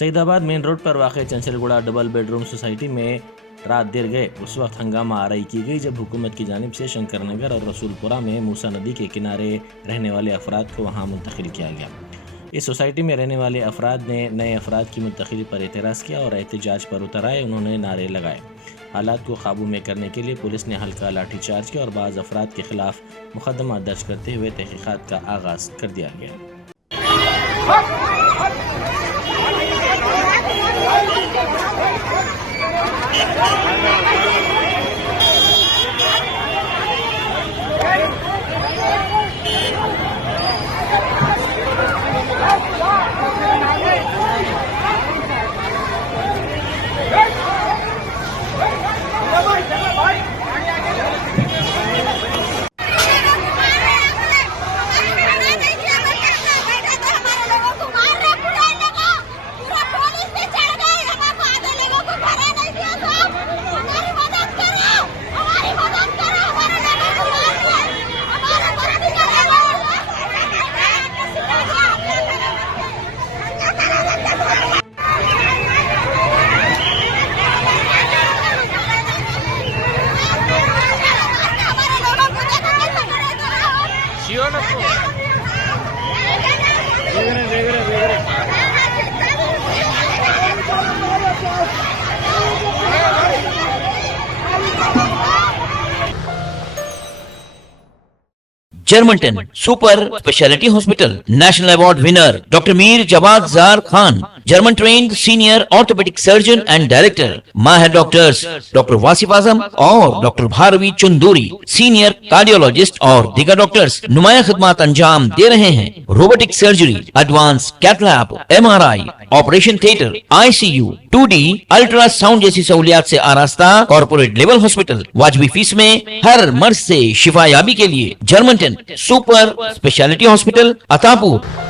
Saidabad main road पर वाक़ Chanchalguda double bedroom society में रात देर गए उस वक्त हंगामा आरई की गई जब हुकूमत की जानिब से शंकर नगर और रसूलपुरा में मूसा नदी के किनारे रहने वाले अफराद को वहाँ मुंतकिल किया गया। इस सोसाइटी में रहने वाले अफराद ने नए अफराद की मुंतकिली पर एतराज़ किया और एहतजाज पर उतर आए। उन्होंने नारे लगाए। हालात को काबू में करने के लिए पुलिस ने हल्का लाठीचार्ज किया और बाज़ अफराद के खिलाफ मुकदमा दर्ज करते हुए तहकीकात का आगाज़ कर दिया गया। Germanton super speciality hospital national award winner doctor Mir Jawad jar Khan, German trained senior orthopaedic surgeon and director, माहिर डॉक्टर्स डॉक्टर वासिफ आजम और डॉक्टर भारवी चंदूरी, सीनियर कार्डियोलॉजिस्ट और दीगर डॉक्टर्स नुमाया खिदमत अंजाम दे रहे हैं। Robotic surgery, advance cath lab, MRI, operation theatre, ICU, 2D ultrasound जैसी सहूलियात से आरास्ता कॉर्पोरेट लेवल हॉस्पिटल। वाजबी फीस में हर मर्ज से शिफायाबी के लिए Germanton super speciality hospital, Attapur.